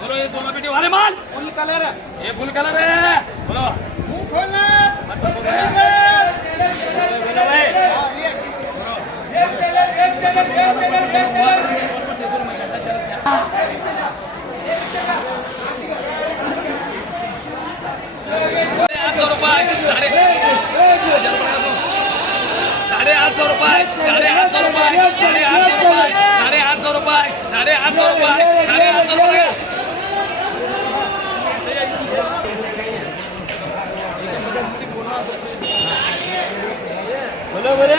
बोलो ये 16 पेटी वाले माल फुल कलर है, ये फुल कलर है। बोलो ₹800 बोलो बोले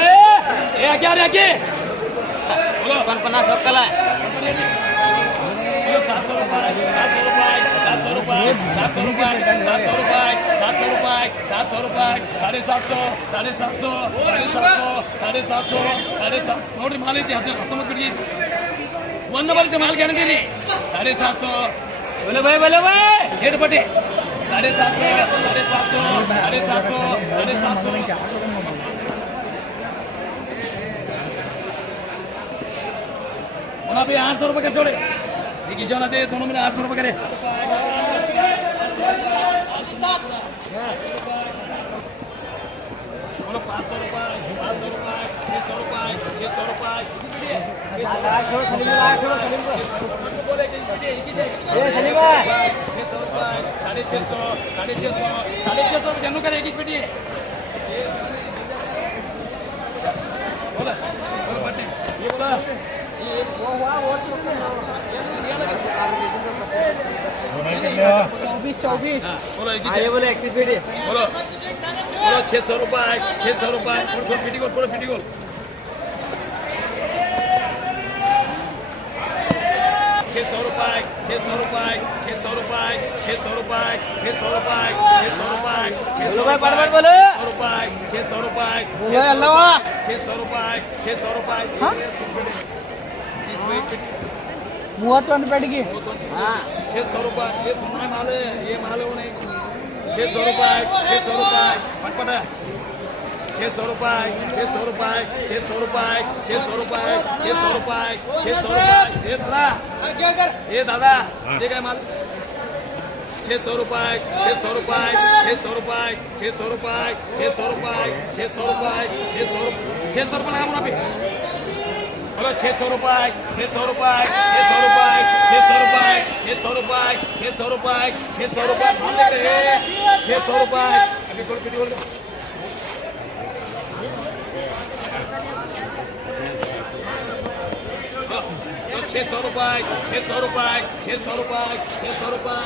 ये क्या रे क्या बोलो 50 कला बोलो ₹700 ₹700 ನೋಡ್ರಿ ಮಾಲ್ ಐತಿ 19 ಬಿಡಿ 1 ನಂಬರ್ ಮಾಲ್ ಗ್ಯಾರಂಟಿ 750 बोले भाई हेड पट्टी 750 अभी 800 रुपए का छोड़े किसान दे दोनों में 800 रुपए करे बोलो 500 रुपए 600 रुपए 600 जन्नू करे एक पेटी बोला बोलो पट्टी ये बोला वो हुआ वो 24 बोलो बोले 31 पेटी बोलो 600 रुपए 600 रुपए पेटी गोल पूरा पेटी गोल 600 रुपए 600 रुपए 600 रुपए 600 रुपए 600 रुपए 600 रुपए बोलो 600 रुपए बोलो अल्लाह 600 रुपए 600 रुपए ಮೂವತ್ತು ಒಂದು ಪೆಟ್ಟಿಗೆ 600 रुपए ये सोना माल है ये माल है नहीं 600 रुपए 600 रुपए पटपट 600 रुपए 600 रुपए 600 रुपए 600 रुपए 600 रुपए 600 रुपए ये दादा ये क्या माल 600 रुपए 600 रुपए 600 रुपए 600 रुपए 600 रुपए 600 रुपए 600 रुपए लगा मुनाफे बोलो 600 रुपए 600 रुपए 600 रुपए 600 रुपए 600 रुपए 600 रुपए 600 रुपए 600 रुपए अभी थोड़ी पीटी बोल 600 रुपए 600 रुपए 600 रुपए 600 रुपए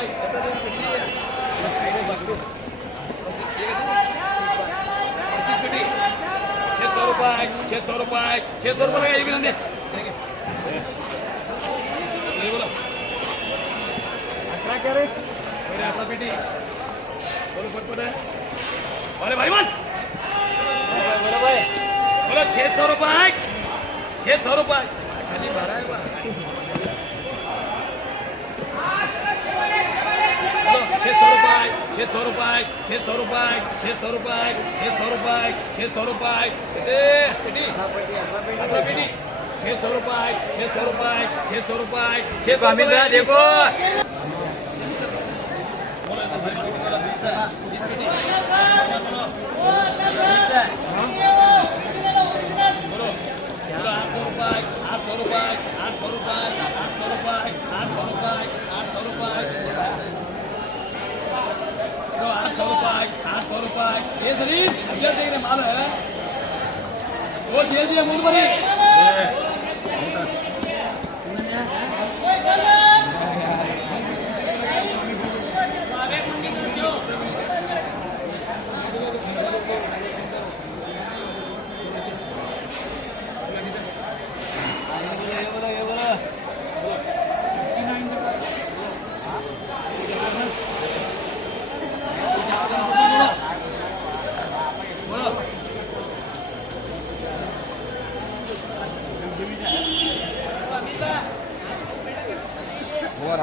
600 रुपए 600 रुपए 600 रुपए लगा ये भी धंधे बोलो 18 क्या रे मेरे आता बेटी बोलो फटफट है अरे भाई मान बोलो भाई बोलो 600 रुपए 600 रुपए खाली भरा है 600 रुपए 600 रुपए 600 रुपए 600 रुपए 600 रुपए 600 रुपए बेटी अपना बेटी 600 रुपए 600 रुपए 600 रुपए 600 मिल रहा है देखो ये सभी ये देख रहे माल है वो जी मूल बनी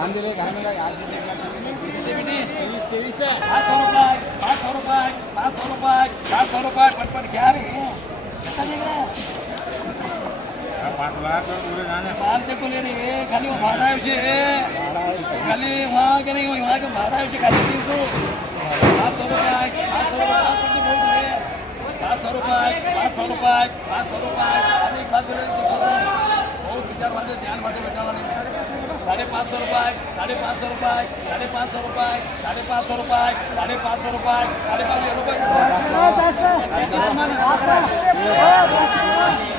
बांधले घर में आज बेटी 23 है 500 रुपए 500 रुपए 500 रुपए 500 रुपए पटपट क्या रे कितना देख रहा है 5 लाख पूरे जाने पालते को ले रही है खाली वो भाड़ा विषय खाली वहाँ के नहीं वहाँ के भाड़ा विषय खाली 300 500 रुपए 500 रुपए बोल रहे 500 रुपए 500 रुपए 500 रुपए एक बात बहुत विचार वाले ध्यान वाले बैठा वाले 550 रुपए 550 रुपए 550 रुपए 550 रुपए 550 रुपए 550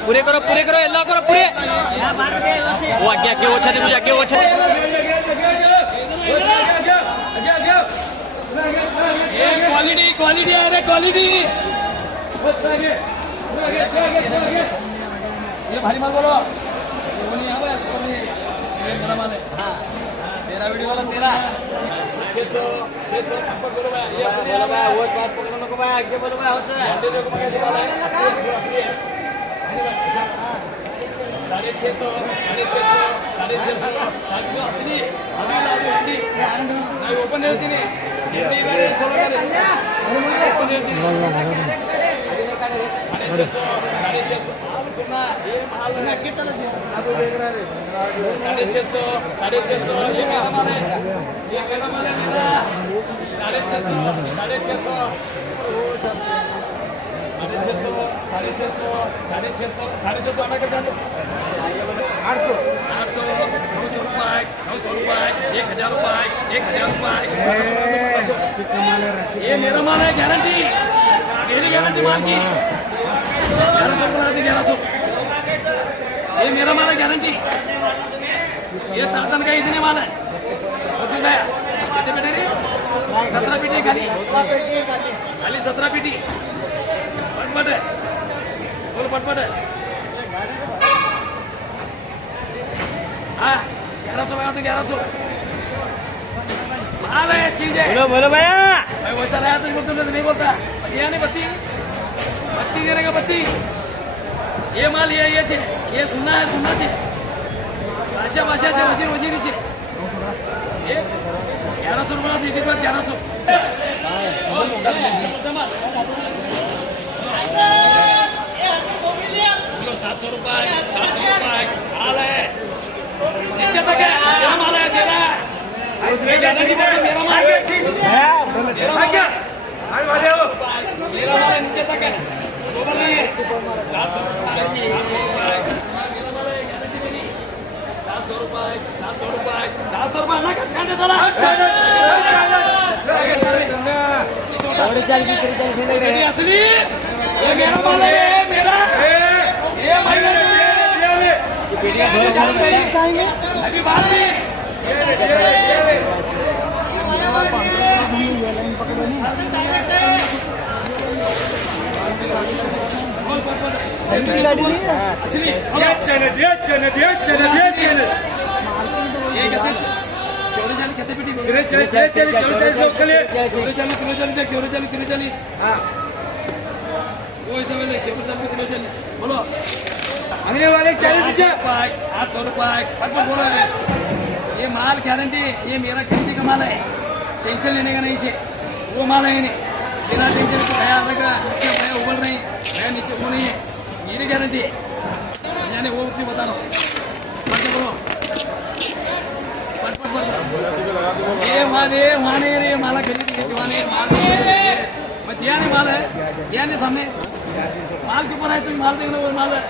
पूरे करो एल्ला करो पूरे वो आगे आगे वो छे मुझे आगे वो छे क्वालिटी आ रहा क्वालिटी ये भारी माल बोलो वो नहीं आवे ये मेरा माल है हां तेरा वीडियो वाला तेरा 600 नंबर बोलो भाई ये बोलो भाई वो बात पकड़ो को भाई आगे बोलो भाई होसे अंडे देखो मैं कैसे वाला है 650 असली अभी लादो हिंदी नहीं ओपन ಹೇಳ್ತೀನಿ हिंदी ಬೇರೆ ಚಲೋ ಬೇರೆ ओपन ಹೇಳ್ತೀನಿ 650 आप सुनना ये माल कितना आपको देख रहा है 650 ये मेरा माल है ये मेरा माल है मेरा 650 650 आना कर जाते 800 900 रुपए 1000 रुपए 1000 रुपए ये मेरा माल है गारंटी मेरी गारंटी माल की 1100 बना दी 1100 ये मेरा माल है गारंटी ये ताजन का इतने माल है कितने बेटे रे 17 पीटी खाली 17 पीटी पटपट है बोलो पटपट है हाँ 1100 में 1100 माल है चीज है बोलो भैया मैं वैसा लाया तो बोलते नहीं बोलता दिया नहीं बत्ती देने का बत्ती ये माल ये छे ये सुनना छे भाषा छे वजीरी छे ये 1100 रुपया दी बात 700 रुपए माल है नीचे तक है क्या माल है तेरा मेरा माल है नीचे तक है ऊपर नहीं है 700 रुपए ना कच काटे चला असली ये मेरा माल है मेरा ये अभी बात नहीं चोरी बोलो आने वाले 800 रुपए बोलो ये माल गारंटी ये मेरा खरीदी का माल है टेंशन लेने का नहीं है वो माल है नहीं बिना टेंशन को भैया लगा भैया उबल नहीं भैया नीचे वो नहीं है मेरी गारंटी है यानी वो उससे बता रहा हूँ बोलो ये वहाँ नहीं ये माला खरीदी दीवाने माल मैं दिया नहीं माल है दिया नहीं सामने माल के ऊपर है तुम माल देखना वो माल है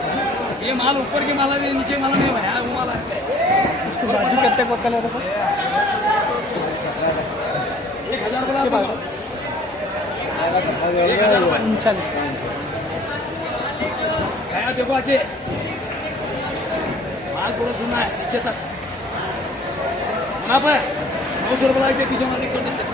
ये माल ऊपर के माला है नीचे माला नहीं भैया वो माल है कितने पक्का ले रहे 1000 बोला 1000 भैया देखो आके माल पूरा सुनना है नीचे तक यहाँ पर 900 रुपये पीछे माल छोड़ देते